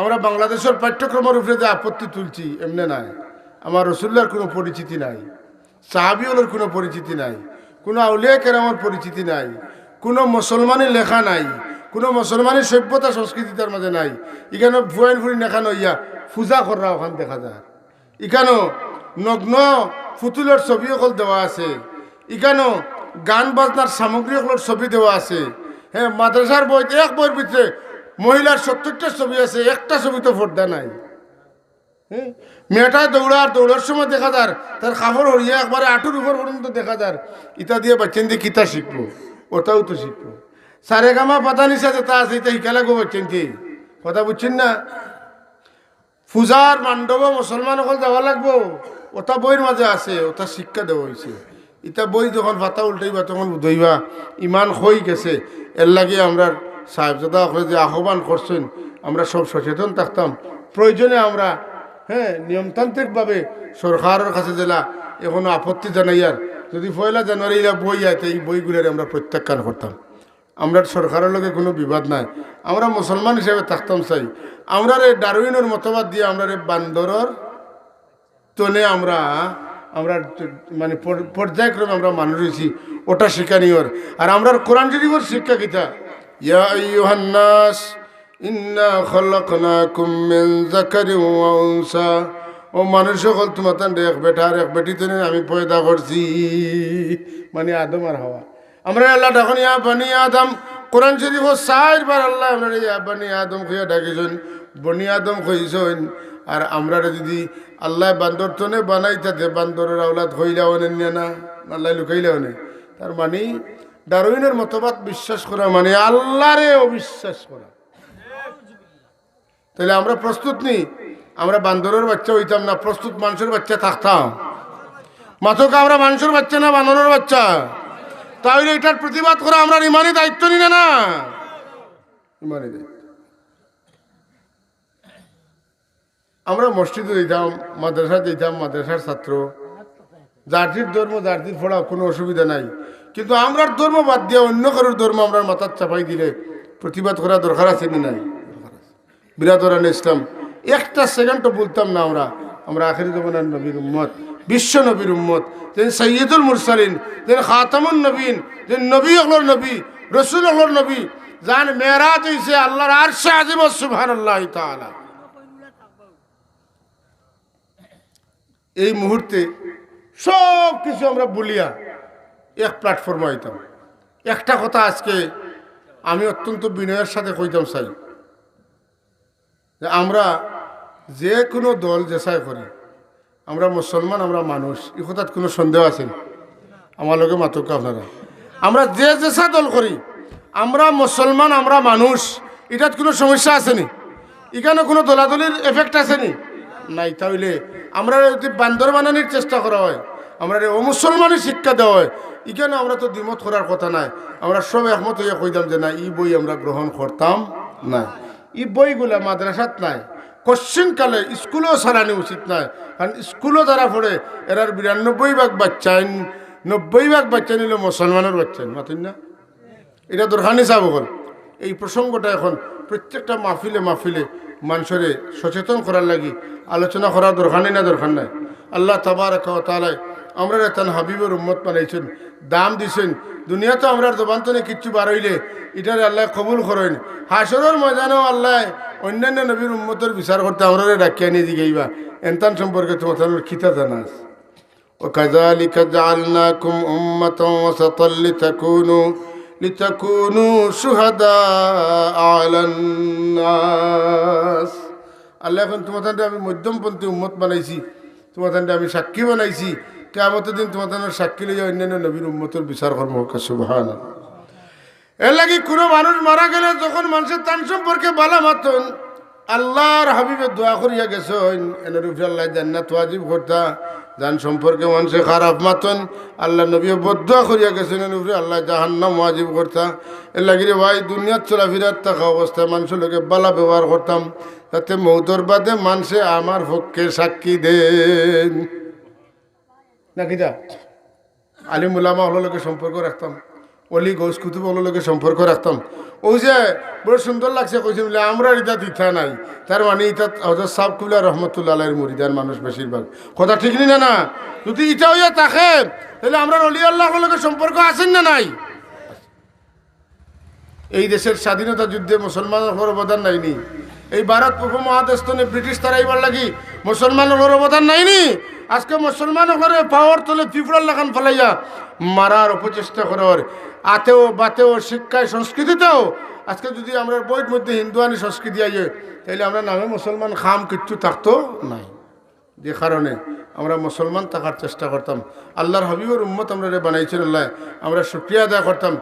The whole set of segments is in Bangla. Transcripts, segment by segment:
আমরা বাংলাদেশের পাঠ্যক্রমের উপরে যে আপত্তি তুলছি এমনি নাই। আমার রসুল্লার কোনো পরিচিতি নাই, সাহাবিওলের কোনো পরিচিতি নাই, কোনো আউলিয়া কেরামের পরিচিতি নাই, কোনো মুসলমানের লেখা নাই, কোনো মুসলমানের সভ্যতা সংস্কৃতি তার মাঝে নাই। এখানে ভুয়াইন ফুরি নেখানো ইয়া পূজা করা ওখান দেখা যায়। এখানেও নগ্ন ফুতুলের ছবি অকল দেওয়া আছে, এখানেও গান বাজনার সামগ্রী অকলের ছবি দেওয়া আছে। হ্যাঁ, মাদ্রাসার বই এক বইয়ের ভিতরে মহিলার 70টা ছবি আছে, একটা ছবি তো পর্দা নাই। হ্যাঁ, মেয়েটায় দৌড়ার সময় দেখা যার তার কাপড় হরিয়া একবারে আঁটুর উপর পর্যন্ত দেখা যার। ইটা দিয়ে বাচ্চেন দিয়ে কিতা শিখবো, ওটাও তো শিখবো। সারে গামা পাতা নিচা যেটা আছে এটা শিখা লাগবো বাচ্চেন কি কথা বুঝছেন না? পূজার মান্ডব মুসলমান সকল যাওয়া লাগবো, ওটা বইয়ের মাঝে আছে, ওটা শিক্ষা দেওয়া হয়েছে। ইটা বই যখন পাতা উল্টাইবা তখন বুঝইবা ইমান হয়ে গেছে। এর লাগে আমরা সাহেবজাদা যে আহ্বান করছেন আমরা সব সচেতন থাকতাম। প্রয়োজনে আমরা নিয়মতান্ত্রিকভাবে সরকারের কাছে জেলা এখনো আপত্তি জানাইয়ার যদি 1 জানুয়ারি বই আইতে এই বইগুলোর আমরা প্রত্যাখ্যান করতাম। আমরা সরকারের লগে কোনো বিবাদ নাই, আমরা মুসলমান হিসেবে থাকতাম চাই। আমরা ডারউইনের মতবাদ দিয়ে আমরা বান্দরের তনে আমরা মানে পর্যায়ক্রমে আমরা মানুষ হয়েছি, ওটা শিক্ষানীয়র। আর আমরা কোরআন শরীফের শিক্ষা কিতা, ইয়া আইয়ুহান নাস ইন্না খালাকনাকুম মিন যাকারিন ওয়া উনসা, ও মানুষ সকল তোমার এক বেটা আর এক বেটি তেনে আমি পয়দা করছি, মানে আদম আর হাওয়া। আমরা আল্লাহ তখন ইয়া বানি আদম, কোরআন শরীফ 4 বার আল্লাহ আমরা ইয়া বানি আদম কইয়া ডাকিছেন, বনি আদম কইছেন। আর আমরা যদি আল্লাহ বান্দর তনে বানাইতে বান্দরের আওলাদ হইলাও না, আল্লাহ লুকাইলাও না। তার মানে ডারউইনের মতবাদ বিশ্বাস করা মানে আল্লাহরে অবিশ্বাস করা। তাহলে আমরা প্রস্তুত নেই, আমরা বান্দরের বাচ্চা হইতাম না, প্রস্তুত মানুষের বাচ্চা থাকতাম। মাথক আমরা মানুষের বাচ্চা না বানরের বাচ্চা? তাহলে এটার প্রতিবাদ করা আমরা ইমানি দায়িত্ব নি না? ইমানি দায়িত্ব। আমরা মসজিদে দিতাম, মাদ্রাসা দিতাম, মাদ্রাসার ছাত্র, জাতির ধর্ম জাতির পড়া কোনো অসুবিধা নাই। কিন্তু আমরা ধর্ম বাদ দিয়ে অন্য কারোর ধর্ম আমরা মাথার চাপাই দিলে প্রতিবাদ করা দরকার আছে না নাই? বিরাদরান ইসলাম একটা সেকেন্ডও বলতাম না আমরা আখিরি জমানার নবীর উম্মত, বিশ্ব নবীর উম্মত, যেন সৈয়দুল মুরসালিন, যেন খাতামুন নবীন, যেন নবী হলোর নবী, রসুল হলোর নবী, যান মেরাজ হইছে আল্লাহর আরশে আজিম সুবহানাল্লাহ তাআলা। এই মুহূর্তে সব কিছু আমরা বলিয়া এক প্ল্যাটফর্মে হইতাম। একটা কথা আজকে আমি অত্যন্ত বিনয়ের সাথে কইতাম চাই যে আমরা যে কোনো দল যেসাই করি, আমরা মুসলমান, আমরা মানুষ, এই কথার কোনো সন্দেহ আছে আমার লগে মাতক আপনারা? আমরা যে যেসা দল করি, আমরা মুসলমান, আমরা মানুষ, এটার কোনো সমস্যা আসেনি? এখানে কোনো দলাদলির এফেক্ট আসেনি? নাই। তাহলে আমরা যদি বান্দর বানানোর চেষ্টা করা হয়, আমরা অমুসলমানের শিক্ষা দেওয়া হয়, এখানে আমরা তো দ্বিমত করার কথা নাই। আমরা সব একমত হইয়া কইতাম যে না, এই বই আমরা গ্রহণ করতাম না। এই বইগুলা মাদ্রাসাত নাই, কোশ্চিন কালে স্কুলেও সারানি উচিত নয়। কারণ স্কুলও যারা পড়ে এরার 92% বাচ্চা, 90% বাচ্চা নিল মুসলমানের বাচ্চা, মাতুন না? এটা দরকানি চাব হল। এই প্রসঙ্গটা এখন প্রত্যেকটা মাহফিলে মাহফিলে মানুষের সচেতন করার লাগি আলোচনা করার দরকার নেই না? দরকার নাই। আল্লাহ তাবারক ওয়া তাআলা আমরা তান হাবিবের উম্মত বানাইছেন, দাম দিছেন। দুনিয়াতে আমরা জবান তো কিচ্ছু বার হইলে এটার আল্লাহ কবুল করেন। হাসরের ময়দানেও আল্লাহ অন্যান্য নবীর উম্মতের বিচার করতে আমরা ডাকিয়া নিয়ে দিগাইবা। এনতান সম্পর্কে তোমার খিতা জানাস। وكذلك جعلناكم أمة وسطا لتكونوا شهداء على الناس। আল্লাহ এখন তোমাদের আমি মধ্যমপন্থী উম্মত বানাইছি, তোমাদের আমি সাক্ষী বানাইছি। কিয়ামতের দিন তোমাদের সাক্ষী লইয়া অন্যান্য নবীর উম্মতের বিচার কর্ম সুবহানাল্লাহ। এর লাগি কোনো মানুষ মারা গেলে যখন মানুষের তান সম্পর্কে বালা মাতন, আল্লাহর হাবিবের দোয়া করিয়া গেছেন এনের উপরে আল্লাহ জান্নাত ওয়াজিব করতা। যান সম্পর্কে মানুষে খারাপ মাতন, আল্লাহ নবী বদুয়া করিয়া গেছেন এর উপরে আল্লাহ জাহান্নাম ওয়াজিব করতা। এর লাগি রে ভাই, দুনিয়ার চলাফেরার থাকা অবস্থায় মানুষের লোকে বালা ব্যবহার করতাম, যাতে মৌতর বাদে মানুষে আমার পক্ষে সাক্ষী দেন নাকি। যা আলিম উলামা হলো লোকের সম্পর্ক রাখতাম, অলি গৌস কুতুব ওগুলোকে সম্পর্ক রাখতাম। ওই যে বড় সুন্দর লাগছে কইছে বলে আমরা ইটা দিথা নাই, তার মানে ইটা হজরত সাহেব কুবলা রহমতুল্লাহ আলাইহির মুরিদার মানুষ বেশিরভাগ। কথা ঠিক নি না? যদি ইটা হইয়া থাকে তাহলে আমরা অলি আল্লাহর লগে সম্পর্ক আছেন না নাই? এই দেশের স্বাধীনতা যুদ্ধে মুসলমানের অবদান নাইনি? এই ভারত উপমহাদেশে ব্রিটিশ তারা এইবার লাগি মুসলমানের অবদান নাইনি? আজকে মুসলমানের পাওয়ার তোলে পিঁপড়ার লাগান ফেলাইয়া মারার অপচেষ্টা করার আতেও বাতেও শিক্ষায় সংস্কৃতিতেও আজকে যদি আমরা বইয়ের মধ্যে হিন্দুয়ানি সংস্কৃতি আইয়ে তাহলে আমরা নামে মুসলমান খাম কিচ্ছু থাকতো নাই। যে কারণে আমরা মুসলমান থাকার চেষ্টা করতাম। আল্লাহর হাবিবের উম্মত আমরা বানাইছেন আল্লাহ, আমরা শুকরিয়া আদায় করতাম।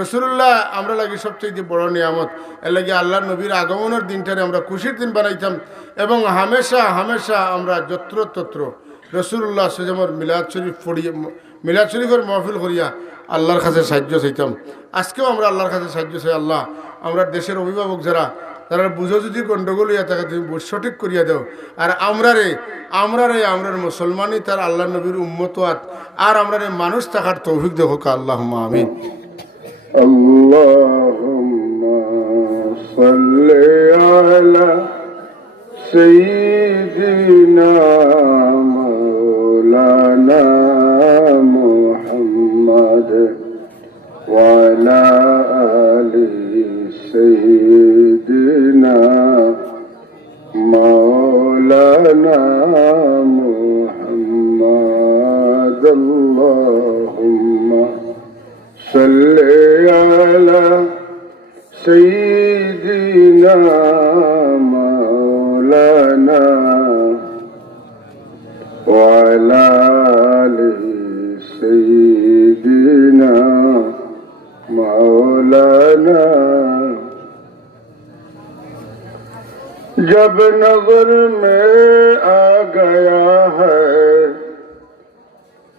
রসুল্লাহ আমরা লাগি সবচেয়ে বড় নিয়ামত, এর লাগে আল্লাহর নবীর আগমনের দিনটারে আমরা খুশির দিন বানাইতাম এবং হামেশা হামেশা আমরা যত্র তত্র রসুল্লাহ সেজমর মিলাদ শরীফ পড়িয়ে মিলাদ শরীফের মহফিল করিয়া আল্লাহর কাছে সাহায্য চাইতাম। আজকেও আমরা আল্লাহর কাছে সাহায্য চাই। আল্লাহ আমরা দেশের অভিভাবক যারা তারা বুঝো যদি গণ্ডগোল হইয়া থাকে তুমি সঠিক করিয়া দাও। আর আমরার মুসলমানই তার আল্লাহ নবীর উম্মত আর আমরা মানুষ থাকার তৌফিক দেখো আল্লাহুম্মা আমিন। আল্লাহুম্মা সাল্লি আলা সাইয়্যিদিনা মাওলানা মুহাম্মদ ওয়া আলা আলি সাইয়্যিদিনা মাওলানা মুহাম্মদ। আল্লাহুম্মা সাল্লি আলা সাইয়্যিদিনা মাওলানা ওয়া আলা আলি সাইয়্যিদিনা মাওলানা। जब नज़र में आ गया है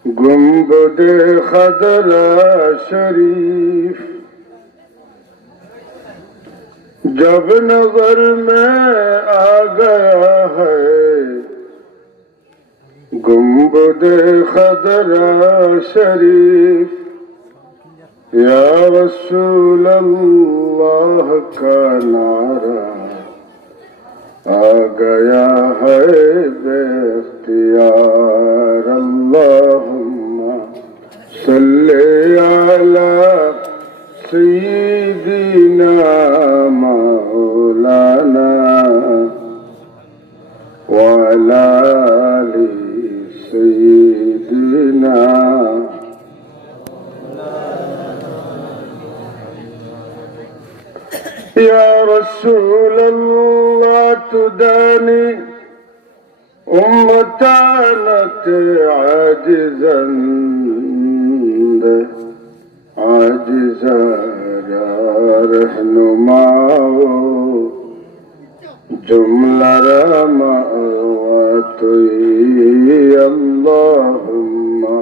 गुंबदे खदरा शरीफ, जब नज़र में आ गया है गुंबदे खदरा शरीफ, या रसूल अल्लाह का नारा आ गया है बेख्तियार। अल्लाहुम्मा सल्ली अला सय्यिदिना मौलाना व अला आलि सय्यिदिना। या रसूल अल्लाह तुदानी उम्मतानत आजिज़ंद आजिज़ारा रहनुमाओ जुमलारा मावतुई। अल्लाहुम्मा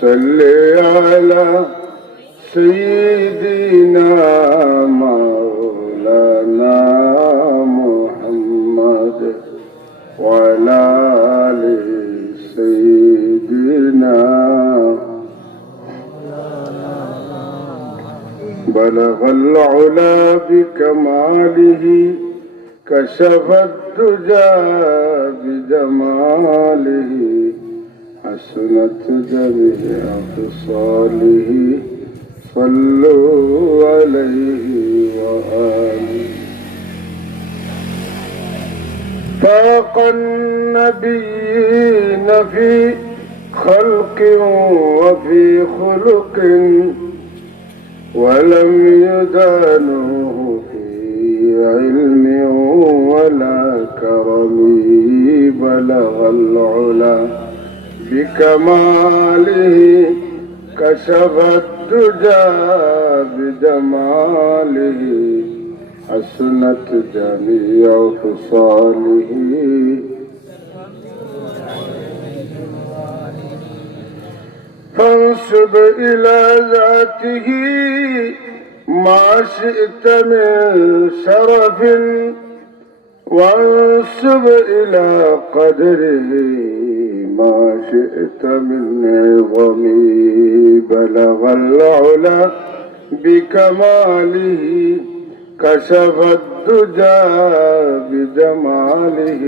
सल्ली अला सय्यिदिना मौलाना मुहम्मद व अला आलि सय्यिदिना। बलगल उला बिकमालिही कशफत दुजा बिजमालिही हसनत जमीअ ख़िसालिही सल्लु अलैहि व आलिहि। फाक़न नबिय्यीन फ़ी ख़ल्क़िन व फ़ी ख़ुलुक़िन वलम युदानुहु फ़ी इल्मिन वला करमी। बलगल उला बिकमालिही कशफत दुजा बिजमालिही हसनत जमीअ ख़िसालिही। फंसुब इला ज़ातिही मा शि'त मिन शरफिन वंसुब इला क़द्रिही ما شئت من عظمي بلغ العلا بكماله كشف الدجى بجماله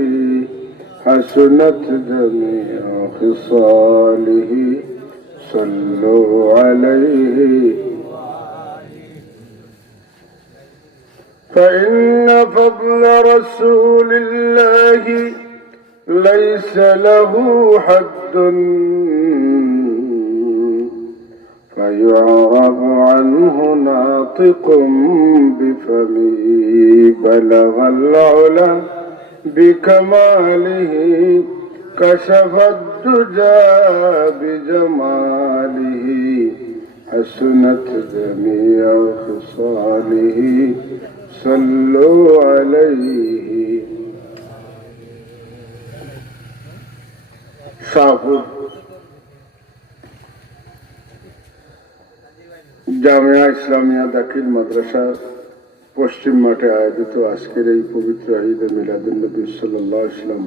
حسنت جميع خصاله صلوا عليه فإن فضل رسول الله ليس له حد فيعرب عنه ناطق بفمه بلغ العلا بكماله كشف الدجى بجماله حسنت جميع خصاله صلوا عليه শাহপুর জামিয়া ইসলামিয়া দাখিল মাদ্রাসা পশ্চিম মাঠে আয়োজিত আজকের এই পবিত্র ঈদে মিলাদুন্নবী সাল্লাল্লাহু আলাইহি ওয়াসাল্লাম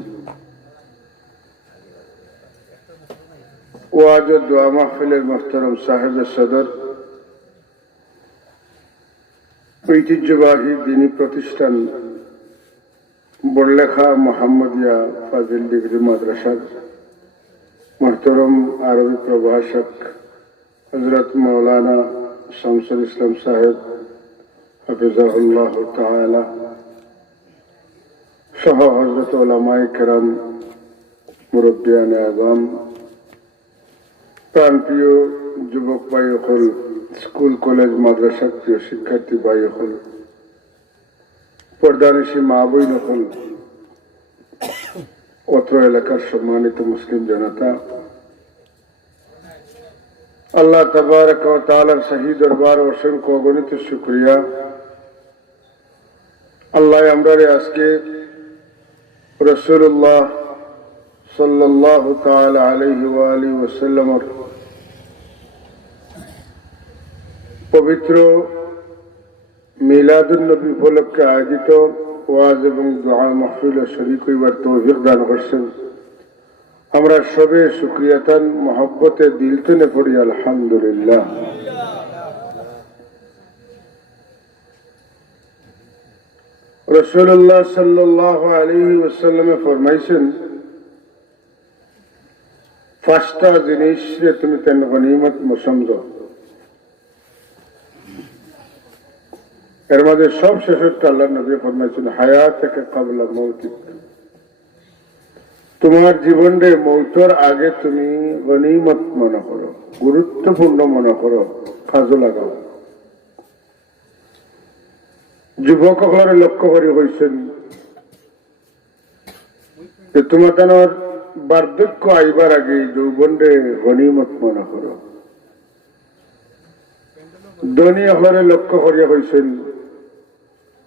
ওয়াজ ও দোয়া মাহফিলের মোহতারাম সাহেব সদর ঐতিহ্যবাহী দ্বীনী প্রতিষ্ঠান বড়লেখা মোহাম্মদিয়া ফাজিল ডিগ্রি মাদ্রাসার মোহতরম আরবি প্রভাষক হযরত মৌলানা শামসুল ইসলাম সাহেব হাফিজাহুল্লাহ তাআলা সহ হযরত উলামায়ে কেরাম মুরব্বিয়ানে আযম প্রাণপ্রিয় যুবক ভাই হল স্কুল কলেজ মাদ্রাসার প্রিয় শিক্ষার্থী ভাই হল পর্দানিশী মা বোন হল অত্র এলাকার সম্মানিত মুসলিম জনতা আল্লাহ তাবারক ওয়া তাআলার শাহী দরবার অসংখ্য অগণিত শুকরিয়া আল্লাহ আমরারে আজকে রাসূলুল্লাহ সাল্লাল্লাহু তাআলা আলাইহি ওয়া আলিহি ওয়াসাল্লামের পবিত্র মিলাদুন নবী উপলক্ষে আয়োজিত ওয়াজ এবং দোয়া মাহফিলে শরীক হইবার তৌফিক দান করছেন আমরা সবে শুকরিয়াতান মহব্বতে দিল থেকে পড়ি আলহামদুলিল্লাহ রাসূলুল্লাহ সাল্লাল্লাহু আলাইহি ওয়াসাল্লামে ফরমাইছেন পাঁচটা জিনিস তুমি তেন গনিমত সমঝো এর মধ্যে সব শেষটা আল্লাহ নবী ফরমাইছেন হায়াত থেকে কাবলা মৌতিক তোমার জীবনে মৌতের আগে তুমি গনিমত মনে করো গুরুত্বপূর্ণ মনে করো কাজে লাগাও যুবক সকলের লক্ষ্য করে কইছেন যে তোমার বার্ধক্য আইবার আগে যৌবনে গনিমত মনে করো ধনী সকলের লক্ষ্য করিয়া কইছেন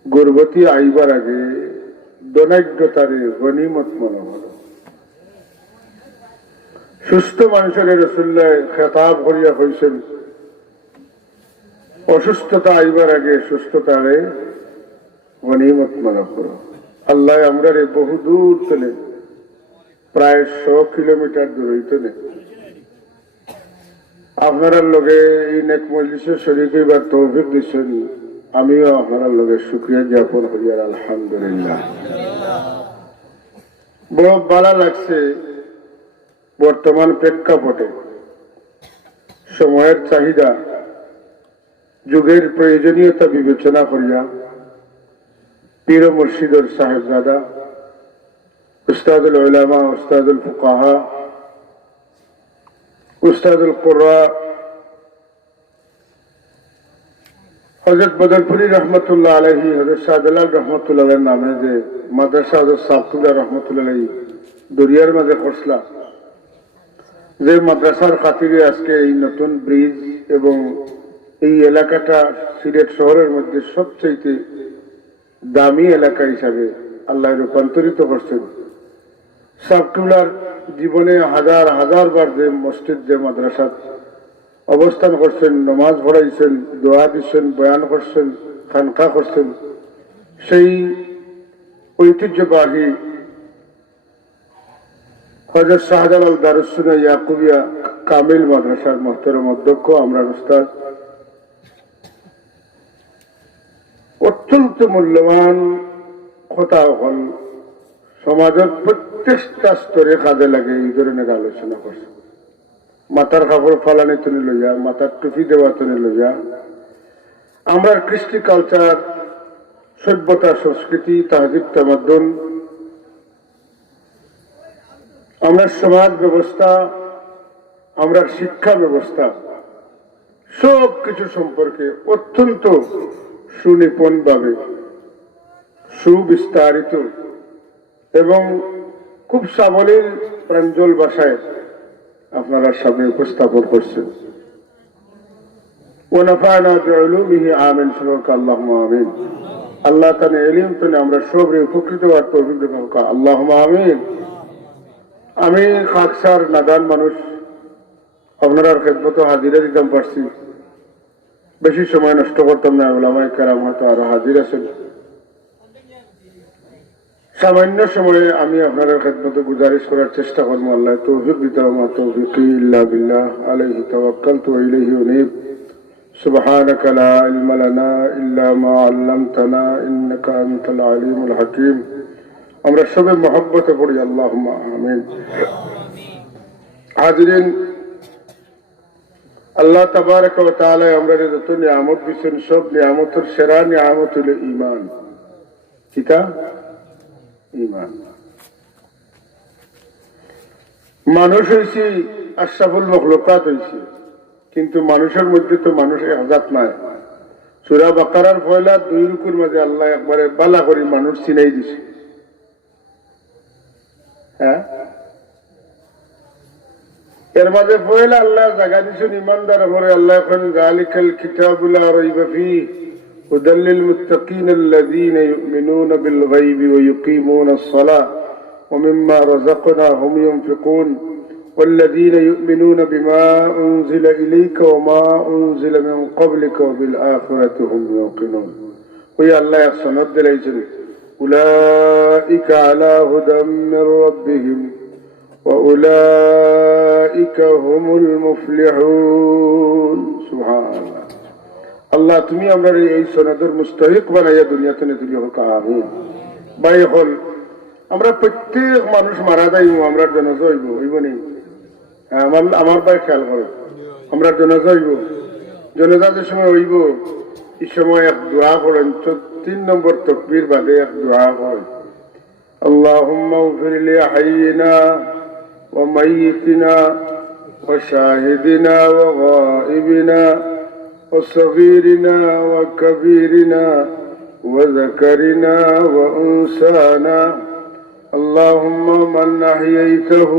গর্ভবতী আইবার আগে দনাঢ্যতারে গনিমত মনে করো সুস্থ মানুষের রাসূলুল্লাহ খেতাব করিয়া কইছেন অসুস্থতা আইবার আগে সুস্থতারে গনিমত মনে করো আল্লাহ আমরারে বহু দূর চলে প্রায় 100 কিলোমিটার দূর হইতে আপনার লগে এই নেক মজলিসে শরীক হইবার তৌফিক দিচ্ছেন আমিও আপনার লগে শুকরিয়া জ্ঞাপন করি আর আলহামদুলিল্লাহ বড় ভালো লাগছে বর্তমান প্রেক্ষাপটে সময়ের চাহিদা যুগের প্রয়োজনীয়তা বিবেচনা করিয়া পীর মুর্শিদর সাহেবজাদা উস্তাদুল উলামা উস্তাদুল ফুকাহা উস্তাদুল কুররা হযরত বদরপুরি রহমতুল্লাহ আলাইহি হযরত শাহজালাল রহমতুল্লাহ আলাইহির নামে যে মাদ্রাসা হযরত সাবতুল্লাহ রহমতুল্লাহ আলাইহি দরিয়ার মাঝে খসলা যে মাদ্রাসার খাতিরে আজকে এই নতুন ব্রিজ এবং এই এলাকাটা সিলেট শহরের মধ্যে সবচেয়ে দামি এলাকা হিসাবে আল্লাহ রূপান্তরিত করছেন সাবতুল্লাহর জীবনে হাজার হাজার বার যে মসজিদ যে মাদ্রাসা অবস্থান করছেন নামাজ পড়াইছেন দোয়া দিচ্ছেন বয়ান করছেন খানকা করছেন সেই ঐতিহ্যবাহী হযরত শাহজালাল দারুসসুন্নাহ ইয়াকুবিয়া কামিল মাদ্রাসার মোহতারাম অধ্যক্ষ আমরা উস্তাদ, অত্যন্ত মূল্যবান কথা হল সমাজের প্রত্যেকটা স্তরে কাজে লাগে এই ধরনের আলোচনা করছে। মাথার কাপড় ফালানি তুলে লইয়া, মাথার টুপি দেওয়া তুলে লইয়া, আমরা কৃষ্টি কালচার, সভ্যতা, সংস্কৃতি, তাহজিব তামাদ্দুন, আমরা সমাজ ব্যবস্থা, আমরা শিক্ষা ব্যবস্থা, সব কিছু সম্পর্কে অত্যন্ত সুনিপুণ ভাবে, সুবিস্তারিত এবং খুব সাবলীল প্রাঞ্জল ভাষায় আপনারা সামনে উপস্থাপন করছেন। ওয়ানাফা'না বিউলুমিহি আমিন সুবহানাকা আল্লাহুম্মা আমিন। আল্লাহ তাআলা ইলম পেলে আমরা সবরে উপকৃত হওয়ার তৌফিক দান করুন, আল্লাহুম্মা আমিন। আমি খাকসার নাদান মানুষ, আপনারা খেদমতে হাজিরা দিতাম পারছি, বেশি সময় নষ্ট করতাম না। উলামায়ে কেরাম হয়তো আরো হাজির আছেন, সামান্য সময়ে আমি আপনার খেদমতে গুজারিশ করার চেষ্টা করবো। আল্লাহ তৌফিক দিতে, মা তৌফিকি ইল্লা বিল্লাহ, আলাইহি তাওয়াক্কালতু ওয়া ইলাইহি উনীব। সুবহানাকা লা ইলমা লানা ইল্লা মা আল্লামতানা ইন্নাকা আনতাল আলিমুল হাকীম। আমরা সবে মহব্বতে পড়ি আল্লাহুম্মা আমিন। হাজিরিন, আল্লাহ তাবারাকা ওয়া তাআলা আমরা যত নিয়ামত দিয়েছেন, সব নিয়ামতের সেরা নিয়ামত হলো ঈমান। কিতা? ঈমান। মানুষ হয়েছি আশরাফুল মখলুকাত হয়েছে, কিন্তু মানুষের মধ্যে তো মানুষ একজাত নাই। সূরা বাকারার পয়লা 2 রুকুর মাঝে আল্লাহ একবারে বালা করে মানুষ চিনাই দিছে। হ্যাঁ, এর মাঝে পয়লা আল্লাহ জায়গা দিছেন ইমানদার আমরে। আল্লাহ এখন যালিকাল কিতাবু লা রাইবা ফীহি হুদাল লিল মুত্তাকিন আল্লাযীনা ইউমিনুনা বিল গায়বি ওয়া ইউকিমুনাস সালাহ ওয়া মিম্মা রাযাকনাহুম ইউনফিকুন والذين يؤمنون بما أنزل إليك وما أنزل من قبلك وبالآخرة هم يوقنون. ويا الله يحسنت دليل أولئك على هدى من ربهم وأولئك هم المفلحون. سبحان الله. আল্লাহ তুমি আমরা এই সনদের মুস্তাহিক বানাইয়া দুনিয়াতে তুলি হোক, আমিন। ভাই হল আমরা প্রত্যেক মানুষ মারা যাইব, আমরা জানাজা হইব, হইব নেই? আমার ভাই খেয়াল করো, আমরা জানাজা হইব, জানাজা যে সময় হইব এই সময় এক দোয়া করেন। 3 নম্বর তাকবীর বাদে এক দোয়া করেন, আল্লাহুম্মা ইগফির লি হাইয়িনা ওয়া মাইয়িতিনা ওয়া শাহিদিনা ওয়া গায়িবিনা وصغيرنا وكبيرنا وذكرنا وأنثانا اللهم من أحييته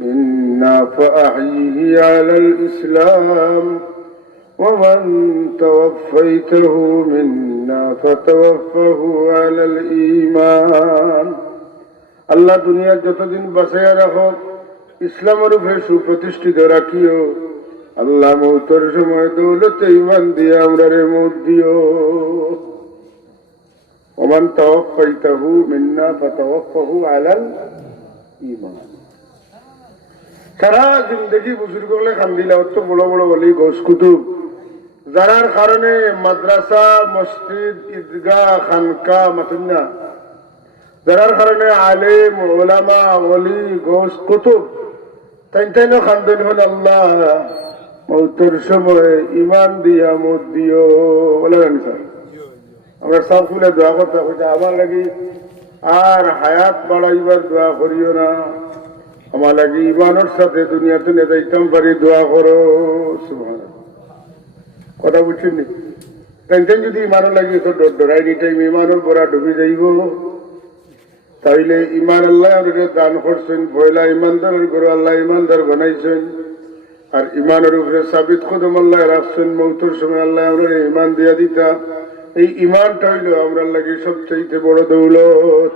منا فأحيه على الإسلام ومن توفيته منا فتوفه على الإيمان. আল্লাহ দুনিয়ার যতদিন বাঁচাইয়া রাখো, ইসলামের উপরে সুপ্রতিষ্ঠিত রাখিও। আল্লাহ মৌতের সময় দৌলতে ঈমান দিয়ে আমরা রে মৌত দিও। ওমান তাওয়াফাইতাহু মিন্না ফাতাওয়াফাহু আলাল ঈমান। সারা জিন্দগি বুজুর্গলে খান্দিলা, অত বড় বড় বলি গোস কুতুব, যারার কারণে মাদ্রাসা, মসজিদ, ঈদগাহ, খানকা মাতুন্না, যারার কারণে আলেম, ওলামা, ওলি, গোস কুতুব তাই খান্দন হল আল্লাহ মৌতের সময় ইমান দিয়া মত দিও। বলে স্যার, আমরা সব খুলে দোয়া করতে হচ্ছে, আমার লাগি আর হায়াত বাড়াইবার দোয়া করিও না, আমার লাগি ইমানের সাথে দুনিয়াতে নেতাইতাম পারি দোয়া করো। সুবহানাল্লাহ, কথা বুঝছেন নি? তাই যদি ইমানের লাগি তো ডরাই নি টাইম ইমানের বড়া ডুবি যাইব, তাইলে ইমান আল্লাহ আমাদের দান করছেন। পয়লা ইমানদারের ঘরে আল্লাহ ইমানদার বানাইছেন, আর ইমানের উপরে সাবিত কদম আল্লাহ রাখছেন। মৌতের সময় আল্লাহ আমরা ইমান দিয়া দিতা। এই ইমানটা হইল আমরা লাগে সবচাইতে বড় দৌলত।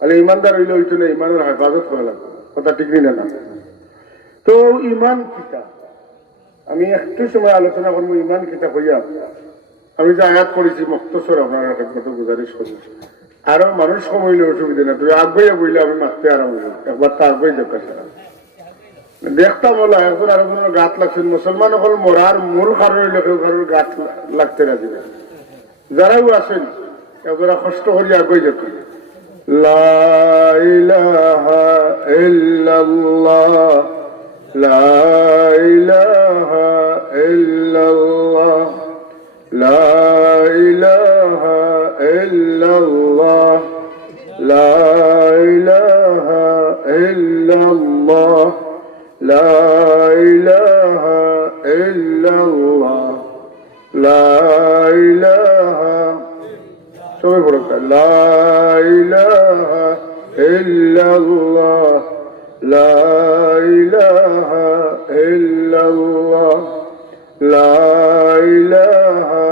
আর ইমানদার হইলে হইতো না, ইমানের হেফাজত করা লাগবে, কথা ঠিক না? না তো ইমান কিতা, আমি একটু সময় আলোচনা করবো ইমান কিতা হইয়া। আমি যে আয়াত করেছি মুখতসর আপনার কত গুজারিশ করি। আরো মানুষ কম হইলে অসুবিধা না, তুমি আগ্রহে বইলে আমি মারতে আরাম হইল, একবার তো আগ্রহে দরকার। দেখতাম হলো এখন আর কোনো গাত লাগছেন, মুসলমান হল মরার মূল কারণ হইল কেউ কারোর গাত লাগতে রাজি না। যারাও আছেন একবার কষ্ট করি আগ্রহে দেখুন। লা ইলাহা ইল্লাল্লাহ, লা ইলাহা ইল্লাল্লাহ, লা ইলাহা ইল্লাল্লাহ, লা ইলাহা ইল্লাল্লাহ, লা ইলাহা ইল্লাল্লাহ, লা ইলাহা, সবাই পড়ো, লা ইলাহা ইল্লাল্লাহ, লা ইলাহা ইল্লাল্লাহ, লা ইলাহা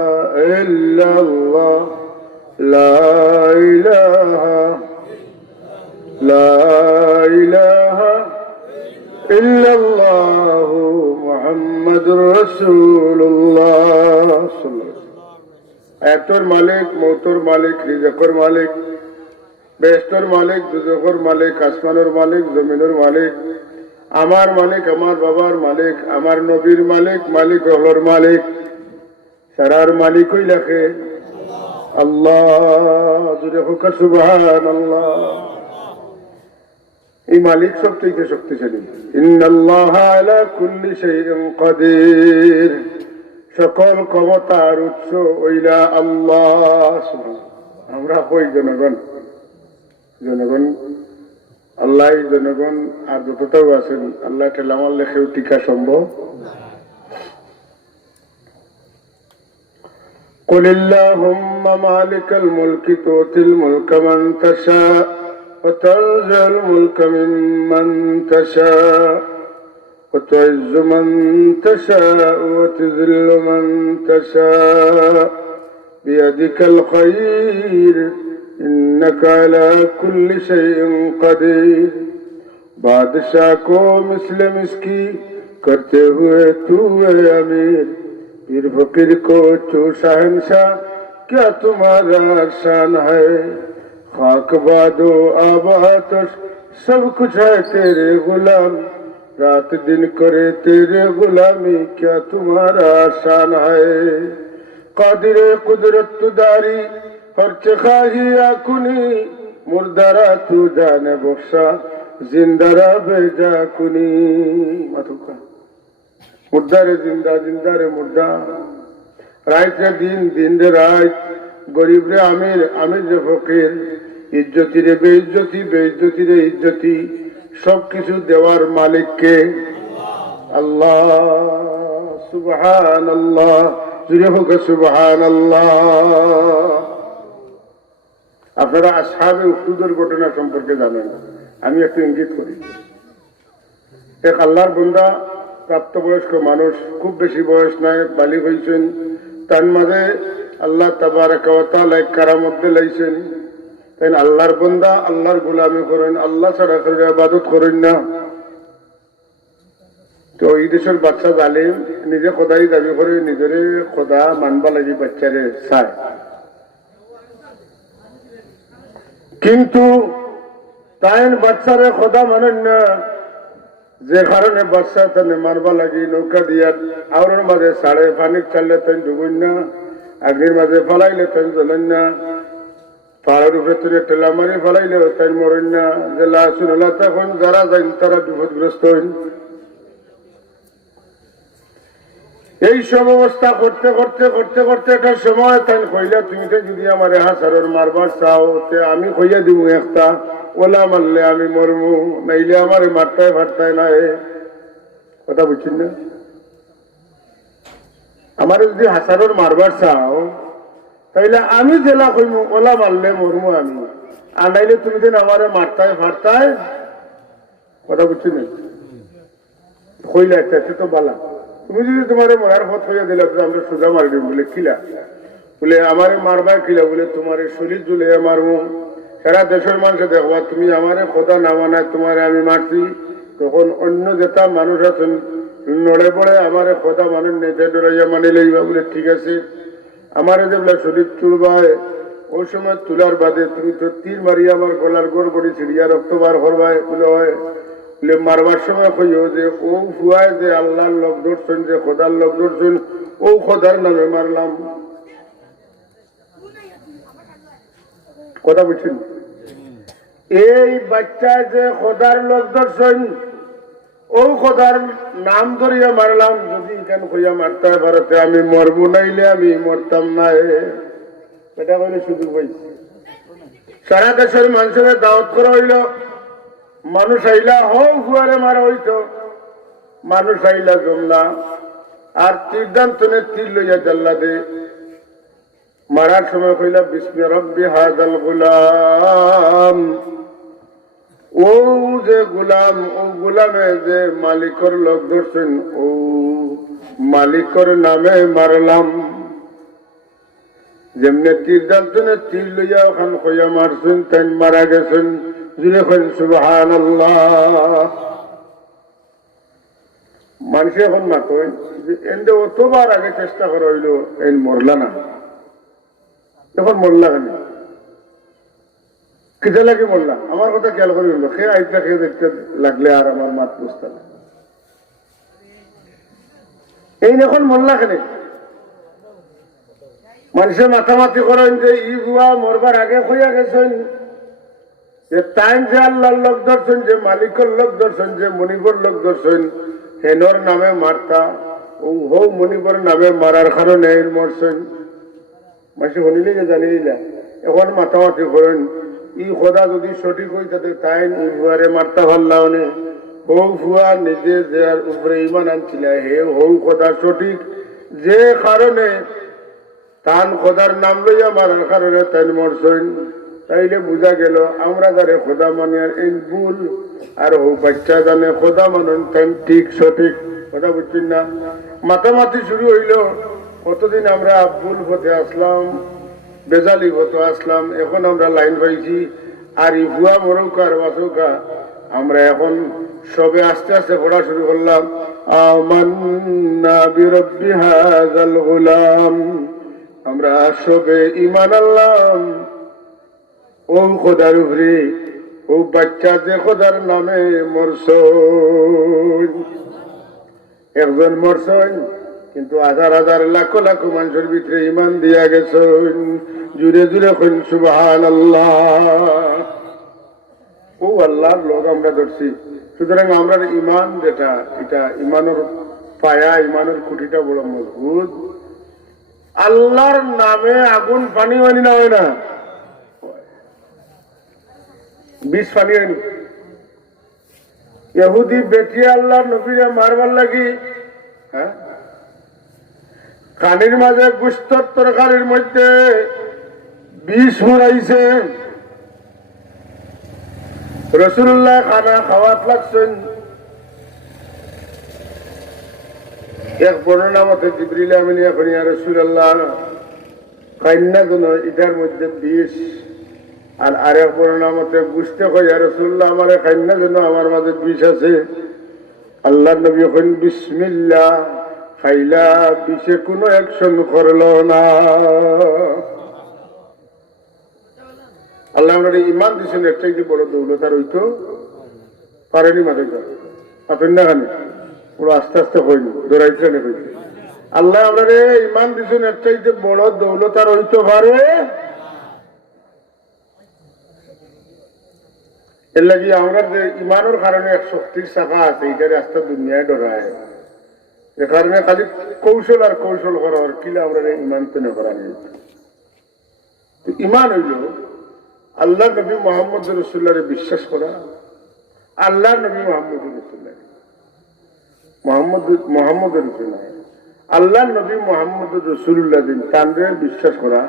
ইল্লাল্লাহ, লা ইলাহা, লা ইলাহা ইল্লাল্লাহু মুহাম্মাদুর রাসূলুল্লাহ। এতর মালিক, মৌতর মালিক, রিজকের মালিক, বেহেশতের মালিক, দুজখের মালিক, আসমানের মালিক, জমিনের মালিক, আমার মালিক, আমার বাবার মালিক, আমার নবীর মালিক, মালিক হলর মালিক, সারার মালিক হই লেখে আল্লাহ। জুড়ে হোক সুবহানাল্লাহ। এই মালিক সব থেকে শক্তিশালী। ইন্নাল্লাহা আলা কুল্লি শাইইন কাদির, সকল ক্ষমতার উৎস ওইলা আল্লাহ। আমরা কই জনগণ, জনগণ আল্লাহ, জনগণ আর যতটাও আছেন আল্লাহ ঠেলামার লেখেও টিকা সম্ভব। قل اللهم مالك الملك تؤتي الملك من تشاء وتنزع الملك ممن تشاء وتعز من تشاء وتذل من تشاء بيدك الخير إنك على كل شيء قدير। बादशाह को मुस्लिम इसकी करते हुए तू है अमीर, पीर फकीर को तू शहंशाह, क्या तुम्हारा शान है। खाक बादो आबाद सब कुछ है तेरे गुलाम, रात दिन करे तेरे गुलामी, क्या तुम्हारा शान है। कादिरे कुदरत तुदारी फर्च खाही आकुनी, मुर्दारा तू जाने बख्शा, जिंदारा बेजा कुनी। मातुका मुर्दारे जिंदा, जिंदारे मुर्दा, रात रे दिन, दिन रे रात, गरीब रे आमिर, आमिर रे फकीर, इज्जती रे बेइज्जती, बेइज्जती रे इज्जती, सब किछु देवार मालिक के আল্লাহ। সুবহানাল্লাহ, জুড়ে হোক সুবহানাল্লাহ। আপনারা আসহাবে উহুদের ঘটনা সম্পর্কে জানেন, আমি একটু ইঙ্গিত করি। এক আল্লাহর বান্দা, প্রাপ্তবয়স্ক মানুষ, খুব বেশি বয়স নাই, বালিগ হয়েছেন, তার মাঝে আল্লাহ তাবারাকা ওয়া তাআলা কারামত দিলাইছেন। তাই আল্লাহর বান্দা আল্লাহর গোলামি করেন, আল্লাহ ছাড়া কারোর ইবাদত করেন না। তো এই দেশের বাচ্চা জালিম নিজে খোদাই দাবি করে, নিজের খোদা মানবা লাগি বাচ্চারে চায়, কিন্তু তাই বাচ্চারে খোদা মানেন না। যে কারণে বাচ্চা তানে মারবা লাগি নৌকা দিয়া আওরের মাঝে সাড়ে পানির চাললে তাই ডুবেন না, আগ্নির মাঝে ফলাইলে তাই জ্বলেন না, পাহাড়ের উপরে তুলে টেলা মারি ফলাইলে তাই মরেন না। যে লাসুল্লাহ তখন যারা যান তারা বিপদগ্রস্ত হইন। এই সব অবস্থা করতে করতে করতে করতে একটা সময় তাই কইলা, তুমি তো যদি আমার হাসারের মারবার চাও তে আমি কইয়া দিব একটা, ওলা মারলে আমি মরমু, নাইলে আমার মারতায় ফারতায় না। কথা বুঝছেন না? আমার যদি হাসারের মারবার চাও তাইলে আমি জেলা কইমু, ওলা মারলে মরমু আমি, আর নাইলে তুমি দিন আমার মারতায় ফারতায়। কথা বুঝছেন না? কইলা একটা তো বালা, তুমি যদি তোমার মরার পথ হইয়া দিলে আমরা সোজা মারি দিব বলে কিলা, বলে আমারে মারবা কিলা, বলে তোমার শরীর জুলে মারবো, সারা দেশের মানুষ দেখবা তুমি আমারে কথা না মানায় তোমারে আমি মারছি। তখন অন্য যেটা মানুষ আছেন নড়ে পড়ে আমারে কথা মানুষ নেতে ডরাইয়া মানি লইবা, বলে ঠিক আছে। আমারে যে বলে শরীর চুলবায় ওই সময় তুলার বাদে তুমি তো তীর মারি আমার গলার গোড় গড়ি ছিড়িয়া রক্ত বার করবাই বলে হয় বলে মারবার সময় কইও যে ও ফুয়ায় যে আল্লাহর লোক ধরছেন যে খোদার লোক ধরছেন ও খোদার নামে মারলাম। কথা বুঝছেন? এই বাচ্চা যে খোদার লোক ধরছেন ও খোদার নাম ধরিয়া মারলাম, যদি এখান কইয়া মারতে পারতে আমি মরবো নাইলে আমি মরতাম না। এটা বলে সুযোগ পাইছি। সারা দেশের মানুষের দাওয়াত করা হইল, মানুষ আইলা হোক ফুয়ারে মারা হইত, মানুষ আইলা জমলা আর তীরদান্তনে তীর লইয়া জাল্লা দে মারার সময় কইলা বিস্মি রব্বি হাযাল গুলাম। ও যে গুলাম, ও গুলামে যে মালিকর লোক ধরছেন ও মালিকর নামে মারলাম। যেমনি তীর দান্তনে তীর লইয়া ওখান কইয়া মারছেন তাই মারা গেছেন। জুড়ে কইন সুবহানাল্লাহ। মানুষ এখন না কই যে এন্ডে অতবার আগে চেষ্টা করা হইল এই মরলা না, এখন মরলা কেন কিতা লাগে মরলা? আমার কথা খেয়াল করে হইল খেয়ে আইতা খেয়ে দেখতে লাগলে আর আমার মাত বুঝতে না এই এখন মরলা কেন? মানুষের মাথামাতি করেন যে ই বুয়া মরবার আগে হইয়া গেছেন যে তাই যে আল্লাহর লোক ধরছেন, যে মালিকর লোক ধরছেন, যে মনিবর লোক ধরছেন হেনর নামে মারতা ও হৌ মনিবর নামে মারার কারণে মরছেন। মানুষ শুনিলে যে জানিলা এখন মাথামাতি করেন ই খোদা যদি সঠিক হই তাতে তাই বুয়ারে মারতা পারলাও নে। হৌ ভুয়া নিজে যে উপরে ইমান আনছিল হে হৌ খোদা সঠিক, যে কারণে তান খোদার নাম লইয়া মারার কারণে তাই মরছেন। তাইলে বুঝা গেল আমরা যারে খোদা মানি আর এই ভুল, আর হৌ বাচ্চা জানে খোদা মানুন তাই ঠিক সঠিক। কথা বুঝছেন না? মাতামাতি শুরু হইল। কতদিন আমরা ভুল পথে আসলাম, বেজালি পথে আসলাম, এখন আমরা লাইন পাইছি। আর ই ভুয়া মরৌকা আর বাসৌকা আমরা এখন সবে আস্তে আস্তে পড়া শুরু করলাম। আমান্না বিরব্বি হাযাল গুলাম, আমরা সবে ঈমান আনলাম ও খোদার উপরে, ও বাচ্চা যে খোদার নামে মরছই। একজন মরছই কিন্তু হাজার হাজার লাখ লাখ মানুষের ভিতরে ঈমান দিয়া গেছেন। জুড়ে জুড়ে কইন সুবহানাল্লাহ। ও আল্লাহর লোক আমরা ধরছি। সুতরাং আমরা ঈমান যেটা, এটা ঈমানের পায়া, ঈমানের খুঁটিটা বড় মজবুত। আল্লাহর নামে আগুন পানি মানি না হয় না, বিষ পানি হয়নি। ইহুদি বেটি আল্লাহর নবীরে মারবার লাগি হ্যাঁ কানির মাঝে গুস্তর তরকারির মধ্যে বিষ মরাইছে। রাসূলুল্লাহ খানা খাওয়াত লাগছেন। এক বর্ণনা মতে জিবরিল আমিন এখন ইয়া রাসূলুল্লাহ কান্না গুণ এটার মধ্যে বিষ, আর আরেক বর্ণনা মতে বুঝতে কই ইয়া রাসূলুল্লাহ আমারে কান্না গুণ আমার মাঝে বিষ আছে। আল্লাহর নবী এখন বিসমিল্লাহ খাইলা, বিষে কোনো অ্যাকশন করলো না। আল্লাহ আমরা ঈমান দিয়েছেন, এর চাইতে বড় দৌলত আর হইতো পারেনি। মাথা আপনি না খানি পুরো আস্তে আস্তে হইনি, দৌড়াইছে না হইছে। আল্লাহ আমরা ঈমান দিয়েছেন, এর চাইতে বড় দৌলত আর হইতে পারে। এর লাগি আমরা যে ঈমানের কারণে এক শক্তির শাখা আছে, এইটারে আস্তে দুনিয়ায় ডরায়। এ কারণে খালি কৌশল আর কৌশল করার কিলা আমরা ঈমান তো না করা নিয়ে। ঈমান হইল আল্লাহ নবী মুহাম্মদ রাসূলুল্লাহরে বিশ্বাস করা। আল্লাহ নবী মুহাম্মদ রাসূলুল্লাহ, মুহাম্মদ রাসূলুল্লাহ, আল্লাহ নবী মুহাম্মদ রাসূলুল্লাহ দিন তানরে বিশ্বাস করা।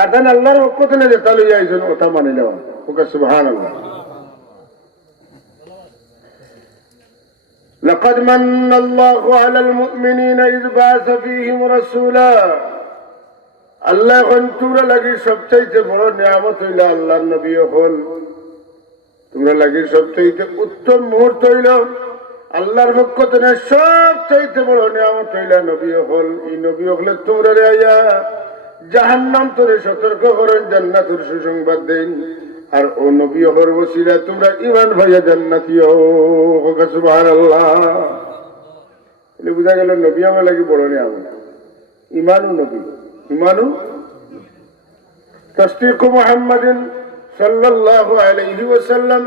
আর তান আল্লাহর পক্ষ থেকে যেটা লইয়া আইছেন ওটা মানি নেওয়া। ওকে সুবহানাল্লাহ। لقد من الله على المؤمنين إذ بعث فيهم رسولا। আল্লাহ এখন তোমরা লাগি সবচাইতে বড় নিয়ামত হইল আল্লাহর নবী হল। তোমরা লাগি সবচাইতে উত্তম মুহূর্ত হইল আল্লাহর পক্ষ থেকে সবচাইতে বড় নিয়ামত হইল নবী হল। এই নবী হলে তোমরা আইয়া জাহান্নাম তোরে সতর্ক করেন, জান্নাতের সুসংবাদ দেন। আর ও নবী হর ওসিলা তোমরা ঈমান ভাইয়া জান্নাতি হোক। সুবহানাল্লাহ। এটা বুঝা গেল নবী আমার লাগি বড় নিয়াম। ঈমানু নবী, ঈমানু তাসদীকু মুহাম্মাদিন সাল্লাল্লাহু আলাইহি ওয়াসাল্লাম।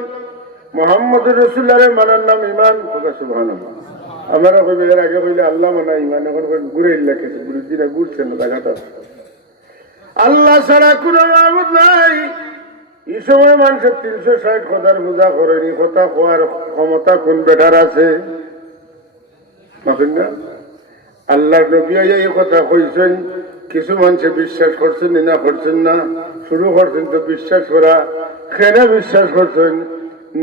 মুহাম্মদুর রাসূলুল্লাহর মানার নাম ঈমান হোক। সুবহানাল্লাহ। আমরা কইবে এর আগে কইলে আল্লাহ মানা ঈমান, এখন কই ঘুরে লেখেছে, বুঝিনা ঘুরছেন না জায়গাটা। আল্লাহ ছাড়া কোনো মাবুদ নাই। এই সময় মানুষের 360 কথার বোঝা করেনি, কথা কোয়ার ক্ষমতা কোন বেটার আছে? না, আল্লাহর নবী এই কথা কইছেন, কিছু মানুষে বিশ্বাস করছেন না করছেন না, শুরু করছেন তো বিশ্বাস করা। কেন বিশ্বাস করছেন?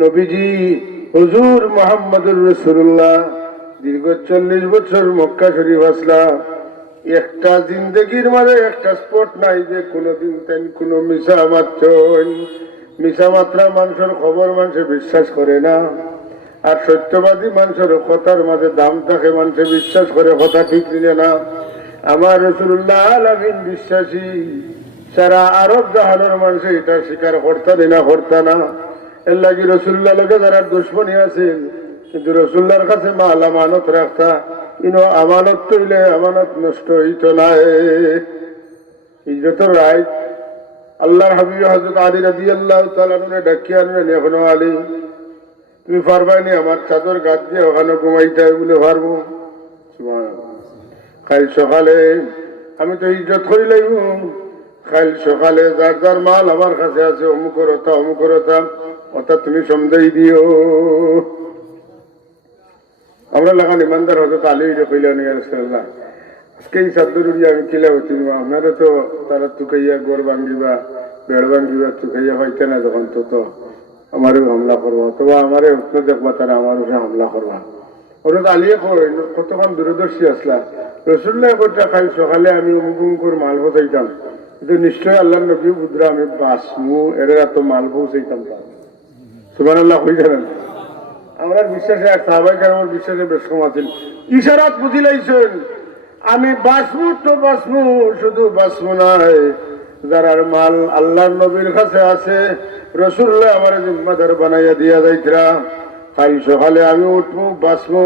নবীজি হুজুর মুহাম্মদুর রাসূলুল্লাহ দীর্ঘ 40 বছর মক্কা শরীফ আসলা, একটা জিন্দগির মাঝে একটা স্পট নাই যে কোনদিন তেন কোনো মিশা মাত্রা মানুষের খবর মানুষে বিশ্বাস করে না। আর সত্যবাদী মানুষের কথার মাঝে দাম থাকে, মানুষে বিশ্বাস করে, কথা ঠিক নিলে না। আমার রাসূলুল্লাহ আলামিন বিশ্বাসী, সারা আরব জাহানের মানুষে এটা স্বীকার করতা না। এর লাগি রাসূলুল্লাহ লোকে যারা দুশ্মনী আছেন, কিন্তু রাসূলুল্লাহর কাছে মাল আমানত রাখতা, ইনো আমানত তৈলে আমানত নষ্ট হইতো না। ইজ্জতের রায় আল্লাহর হাবিব হযরত আলী রাদিয়াল্লাহু তাআলা আনহু ডাকিয়ে আনলেন, এখনো আলী তুমি পারবানি আমার চাদর গাছ দিয়ে ওখানে ঘুমাইতে বলে পারবো? কাল সকালে আমি তো ইজ্জত করি লাগব, কাল সকালে যার যার মাল আমার কাছে আছে অমুকর অর্থাৎ তুমি সমঝাই দিও। আমরা লাগান ইমানদার হজরত আলী কইলেন, ইয়া রাসূলুল্লাহ আজকে এই চাদর দিয়ে আমি কিলা হচ্ছি, আপনারা তো তারা তুকাইয়া গড় ভাঙ্গিবা বেড় ভাঙ্গিবা তুকাইয়া হইতে না, যখন তো আমারও হামলা করবা, অথবা আমারে দেখবা তারা আমার উপরে হামলা করবা। হজরত আলিয়ে কতক্ষণ দূরদর্শী আসলা, রাসূলুল্লাহ কইটা কাল সকালে আমি অমুক মাল পৌঁছাইতাম, কিন্তু নিশ্চয় আল্লাহ নবী বুদ্রা আমি বাসমু এর এত মাল পৌঁছাইতাম। সুবহানাল্লাহ কইলেন। আমরা বিশ্বাসে আর সাহাবায়ে কেরামের বিশ্বাসে বেশ কম আছেন। ইশারাত বুঝিলাইছেন আমি বাসমু তো বাসমু, শুধু বাসমু নাই, যারার মাল আল্লাহর নবীর কাছে আছে রাসূলুল্লাহ আমার জিম্মাদার বানাইয়া দিয়া যাইতরা। কাল সকালে আমি উঠবো বাসমু,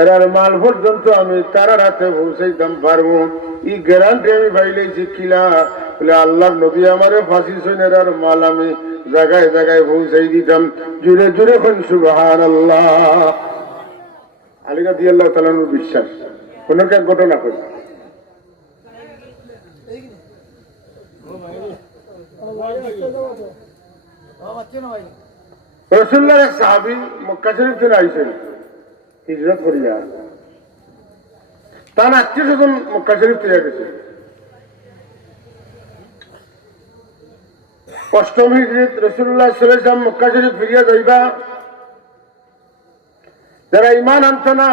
এরার মাল পর্যন্ত আমি তারার হাতে পৌঁছাইতাম পারবো। এই গ্যারান্টি আমি পাইলেছি কিলা বলে আল্লাহর নবী আমারে ফাঁসিছেন, এরার মাল আমি জায়গায় জায়গায় পৌঁছাই দিতাম। জুড়ে জুড়ে কোন সুবহানাল্লাহ। আলী রাদিয়াল্লাহু তাআলা আনহুর বিশ্বাস কোন এক ঘটনা করে রাসূলুল্লাহর এক সাহাবী মক্কা শরীফ থেকে আইছেন হিজরত করিয়া, তার আত্মীয়-স্বজন মক্কা শরীফ থেকে গেছে। অষ্টম হিজরত রাসূলুল্লাহ সাল্লাল্লাহু আলাইহি ওয়াসাল্লাম মক্কা শরীফ ফিরিয়া যাইবা, যারা ঈমান আনতে না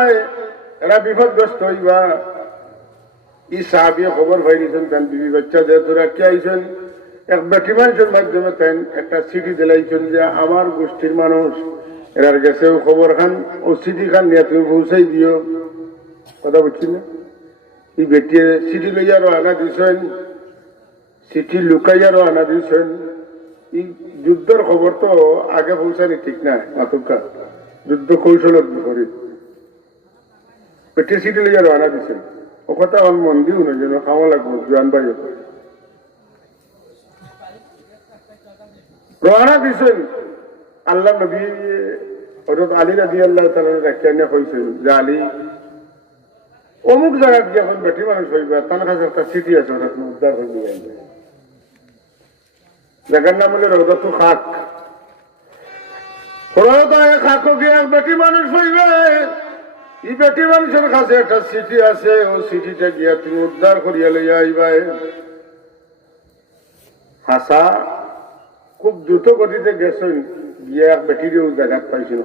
এরা বিপদগ্রস্ত হইবা। এই সাহাবী খবর পাইছেন, তার বিবি বাচ্চা যেহেতু রাখি আইছেন, এক বেটি মানুষের মাধ্যমে তাই একটা চিঠি দিলাইছেন যে আমার গোষ্ঠীর মানুষ এরার গেছেও খবর খান, ও চিঠি খান নিয়ে তুমি পৌঁছাই দিও। কথা বুঝছি না? এই বেটিয়ে চিঠি লইয়া রওনা দিছেন, চিঠি লুকাইয়া রওনা দিছেন। এই যুদ্ধের খবর তো আগে পৌঁছানি ঠিক না, নাটকা যুদ্ধ কৌশল করি পেটে চিঠি লইয়া রওনা দিছেন। ও কথা আমার মন দিও না, যেন খাওয়া লাগবো জোয়ান ভাই রওনা দিছেন। আল্লাহ নবী হযরত আলী রাদিয়াল্লাহু তাআলা রাখিয়া কইছেন যে আলী অমুক জায়গায় যখন বেটি মানুষ হইবা তার কাছে একটা চিঠি আছে, ওটা তুমি উদ্ধার করে নিয়ে আসবে। জায়গার নাম হলো রওদাতু খাক। রওদায়ে খাকো গিয়ে বেটি মানুষ হইবে, এই বেটি মানুষের কাছে একটা চিঠি আছে, ও চিঠিটা গিয়া তুমি উদ্ধার করিয়া লইয়া আইবা। হাসা খুব দ্রুত গতিতে গেছেন, গিয়া বেটিরেও জায়গা পাইছেন।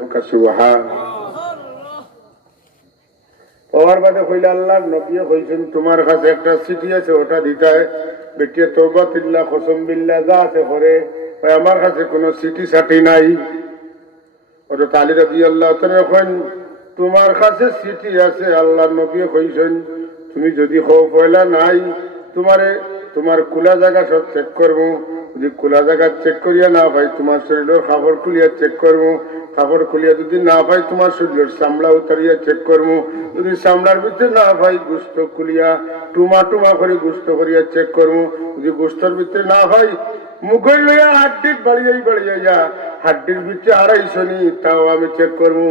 পাওয়ার বাদে কইলে আল্লাহর নবী কইছেন তোমার কাছে একটা চিঠি আছে, ওটা দিতায়। বেটিয়ে তওবা বিল্লাহ কসম বিল্লাহ যা আছে করে, আমার কাছে কোনো চিঠি সাথী নাই। ওটা আলী রাদিয়াল্লাহু তাআলা কইন তোমার কাছে চিঠি আছে, আল্লাহর নবী কইছেন তুমি যদি কও পয়লা নাই তোমারে তোমার খোলা জায়গা সব চেক করবো, যদি খোলা জায়গা চেক করিয়া না পাই তোমার শরীরের কাপড় খুলিয়া চেক করবো, কাপড় খুলিয়া যদি না পাই তোমার শরীরের চামড়া উতারিয়া চেক করবো, যদি চামড়ার ভিতরে না পাই গোস্ত খুলিয়া টুমা টুমা করে গোস্ত করিয়া চেক করবো, যদি গোস্তর ভিতরে না পাই মুখের লইয়া হাড্ডির বাড়িয়াই যা হাড্ডির ভিতরে হারাইছো নি তাও আমি চেক করবো।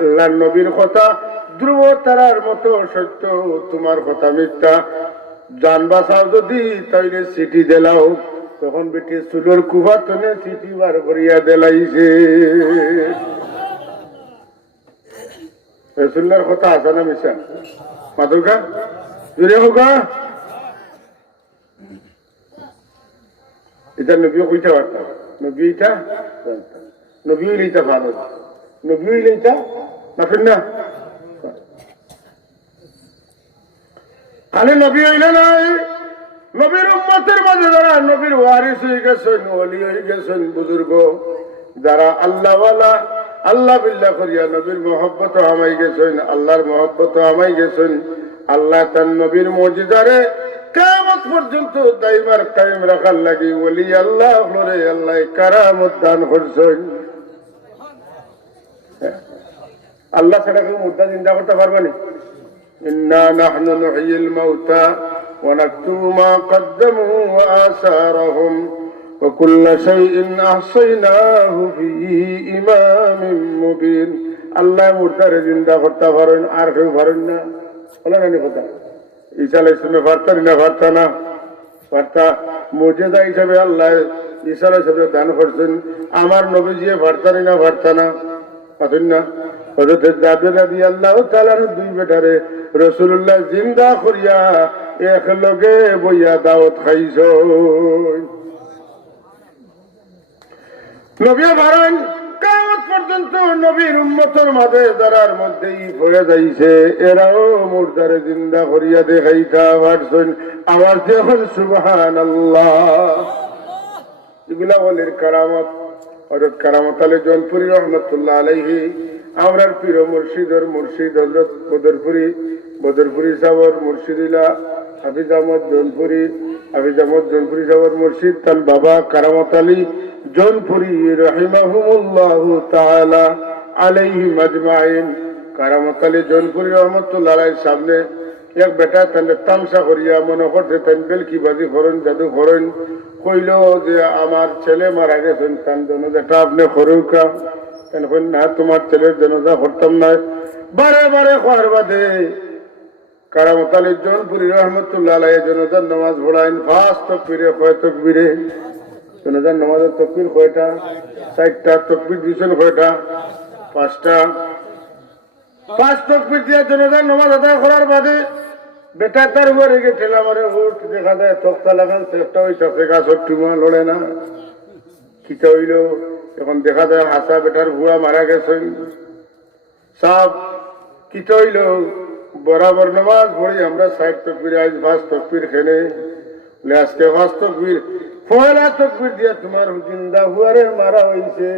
আল্লাহ নবীর কথা ধ্রুব তারার মতো সত্য, তোমার কথা মিথ্যা। জান বাঁচাও যদি তাইলে চিঠি দিলাও, তখন বেটি চুলোর কুফাতনে চিঠি বার করিয়া দিলাইছে। রসুল্লার কথা আছে না মিশা মাদুকা জুড়ে হোকা এটা নবীও কইতে পারতাম, নবী এটা নবী লইতে ভালো, নবী লইতা না ফির না খালি নবী হইলে নাই, নবীর উম্মতের মাঝে যারা নবীর ওয়ারিস হয়ে গেছেন, ওলি হয়ে গেছেন, বুজুর্গ যারা আল্লাহওয়ালা, আল্লাহ বিল্লাহ করিয়া নবীর মহব্বত আমাই গেছেন, আল্লাহর মহব্বত আমাই গেছেন। আল্লাহ তার নবীর মজিদারে কিয়ামত পর্যন্ত দাইমার কায়েম রাখার লাগি ওলি আল্লাহ হরে আল্লাহ কারামত দান করছেন। আল্লাহ ছাড়া কেউ মুদ্রা চিন্তা করতে পারবে না। ইন্না নাহনু নুহয়িল মাউতা ওয়া নাকতুবু মা কদ্দামু ওয়া আসারহুম ওয়া কুল্লা শাইইন আহসাইনাহু ফি ইমামিন মুবিন। আল্লাহ মুর্দারে জিন্দা করতে পারেন, আর কেউ পারেন না। বলে না কথা ঈসা আলাইহিস সালাম পারতেন না, পারত না, পারতা মুজিজা হিসাবে আল্লাহ ঈসা আলাইহিস সালাম দান করছেন। আমার নবীজি পারতেন না, পারত না, পারেন না। হযরত জাবের রাদিয়াল্লাহু তাআলা দুই বেটারে রাসূলুল্লাহ জিন্দা করিয়া এক লগে বইয়া দাওয়াত খাইছো। নবী ভারেন কিয়ামত পর্যন্ত নবীর উম্মতের মাঝে যারার মধ্যেই হয়ে যাইছে, এরাও মুর্দারে জিন্দা করিয়া দেখাইতা পারছেন। আওয়াজ দেখুন সুবহানাল্লাহ। এগুলা ওলির কারামত। হযরত কারামত আলী জৌনপুরী রহমাতুল্লাহ আলাইহি আমরার পীর মুর্শিদর মুর্শিদ হযরত বদরপুরি সাহর মুর্শিদিলা হাফিজ আহমদ জৌনপুরী সাহর মুর্শিদ তার বাবা কারামত আলী জৌনপুরী রাহিমাহুমুল্লাহু তাআলা আলাইহিম আজমাইন। কারামত আলী জৌনপুরী রহমাতুল্লাহ আলাইহির সামনে এক বেটা তাহলে তামসা করিয়া মনে করতে তেন বেলকিবাজি করেন, জাদু করেন। কইল যে আমার ছেলে মারা গেছেন, তার জনাজাটা আপনি করুকা। না, তোমার ছেলের জনাজা করতাম না। বারে বারে খোয়ার বাদে কারামত আলী জৌনপুরী রহমতুল্লাহ আলাইহি জনাজার নামাজ পড়াইন। ফার্স্ট তকবীরে কয় তকবীরে জনাজার নামাজের তকবীর কয়টা? 4টা। তকবীর দিয়েছেন কয়টা? 5টা। 5 তকবীর দিয়ে জনাজার নামাজ আদায় করার বাদে বেটা তার উপরে গিয়ে ঠেলা মারে উঠ, দেখা যায় তক্তা লাগান চেষ্টা হইতেছে, গাছর টুমা লড়ে না। কিটা হইল এখন দেখা যায় হাসা বেটার ভুয়া মারা গেছেন। সাপ কিটা হইল বরাবর নামাজ পড়ি আমরা 60 তকবীর, আজ 5 তকবীর খেলে আজকে 5 তকবীর, পয়লা তকবীর দিয়া তোমার জিন্দা হুয়ারে মারা হইছে,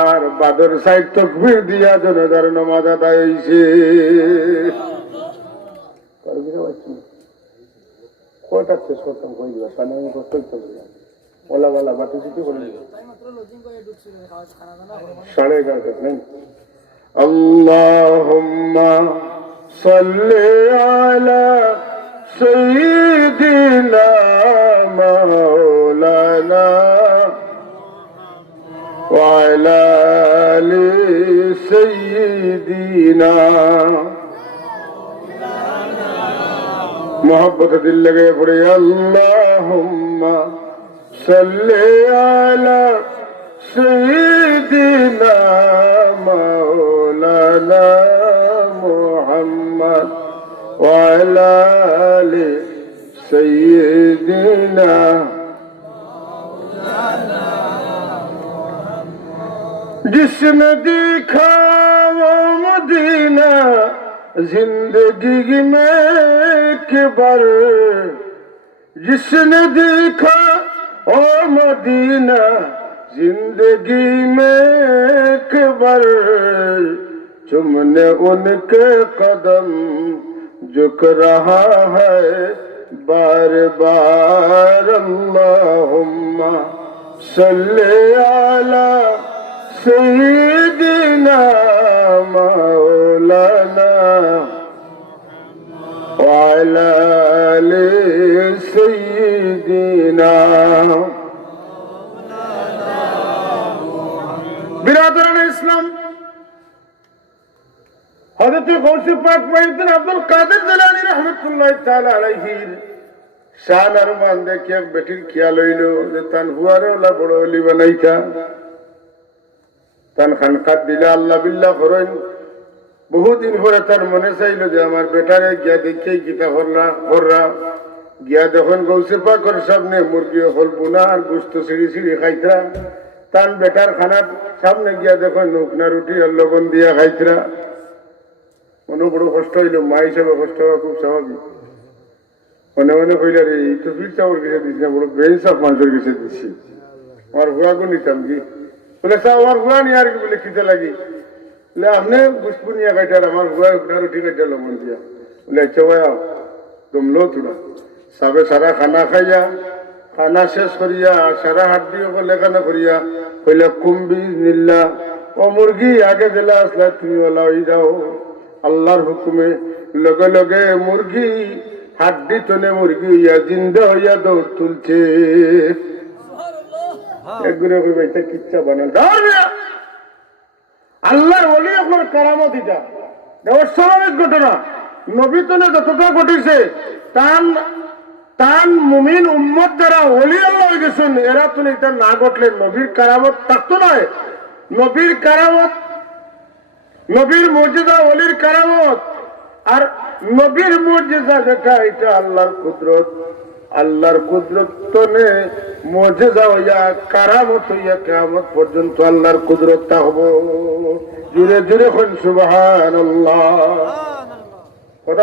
আর বাদর 60 তকবীর দিয়া জনাজার নামাজ আদায় হইছে। কয়টা শেষ করতাম কই দিবা সামনে আমি কষ্ট করতে ওলা ওলা বাতি চিঠি করে সাড়ে 11টা নেই। আল্লাহুম্মা সাল্লি আলা সাইয়্যিদিনা মাওলানা ওয়া আলা আলি সাইয়্যিদিনা। मोहब्बत दिल लगे पड़े अल्लाहुम्मा सल्ली अला सय्यिदिना मौलाना मुहम्मद व अला आलि सय्यिदिना। जिसने देखा वो मदीना जिंदगी में एक बार, जिसने देखा ओ मदीना जिंदगी में एक बार, चुमने उनके कदम झुक रहा है बार बार अल्लाहुम्मा सल्ली अला सय्यिदिना मौलाना व अला आलि सय्यिदिना। बिरादरान इस्लाम, हजरत गौसे पाक मुहिद्दीन अब्दुल कादिर जिलानी रहमतुल्लाह ताला अलैहिर शान और मान देखिए बेटिर ख्याल हইল যে তান হুয়ারে ওলা বড় ওলি বানাইতা, তান খানকাত দিলা আল্লাহ বিল্লাহ করেন। বহুদিন পরে তার মনে চাইল যে আমার বেটারে গিয়া দেখে গীতা কররা গিয়া যখন গৌসে পাকের সামনে মুরগি হল বুনা আর গোস্ত ছিঁড়ি ছিঁড়ি খাইতরা, তান বেটার খানার সামনে গিয়া দেখেন নুকনা রুটি আর লবণ দিয়া খাইতরা। মনে বড় কষ্ট হইল, মা হিসাবে কষ্ট হওয়া খুব স্বাভাবিক। মনে মনে কইলা রে এই তো ফির চাউর কিসে দিস না, বড় বেইনসাফ মানুষের কিসে দিচ্ছি। আমার হুয়াগো নিতাম কি বলে চা আমার হুয়া নিয়ে আর কি বলে খিতে লাগি বলে আপনি বুঝবো নিয়ে কাটার আমার হুয়া উঠা রুটি কাটা লবণ দিয়া বলে আচ্ছা ভাইয়া দমলো তোরা সাবে সারা খানা খাইয়া খানা শেষ করিয়া সারা হাত দিয়ে লেখানা করিয়া কইলা কুম্বি নিল্লা ও মুরগি আগে দিলা আসলা তুমি ওলা হয়ে যাও। আল্লাহর হুকুমে লগে লগে মুরগি হাড্ডি তনে মুরগি হইয়া জিন্দা হইয়া দৌড় তুলছে। একগুলো কইবা এটা কিচ্ছা বানাল আল্লাহর ওলি আপনার কারামত এটা অস্বাভাবিক ঘটনা। নবী তনে যতটা ঘটিছে তান মুমিন উম্মত যারা ওলি আল্লাহ হয়ে গেছেন এরা তো এটা না ঘটলে নবীর কারামত থাকতো নয়। নবীর কারামত, নবীর মর্যাদা, ওলির কারামত আর নবীর মর্যাদা যেটা এটা আল্লাহর কুদরত। আল্লাহর কুদরত তনে মর্যাদা হইয়া কারামত হইয়া কিয়ামত পর্যন্ত আল্লাহর কুদরত থাকবো। জুড়ে জুড়ে কোন সুবহানাল্লাহ।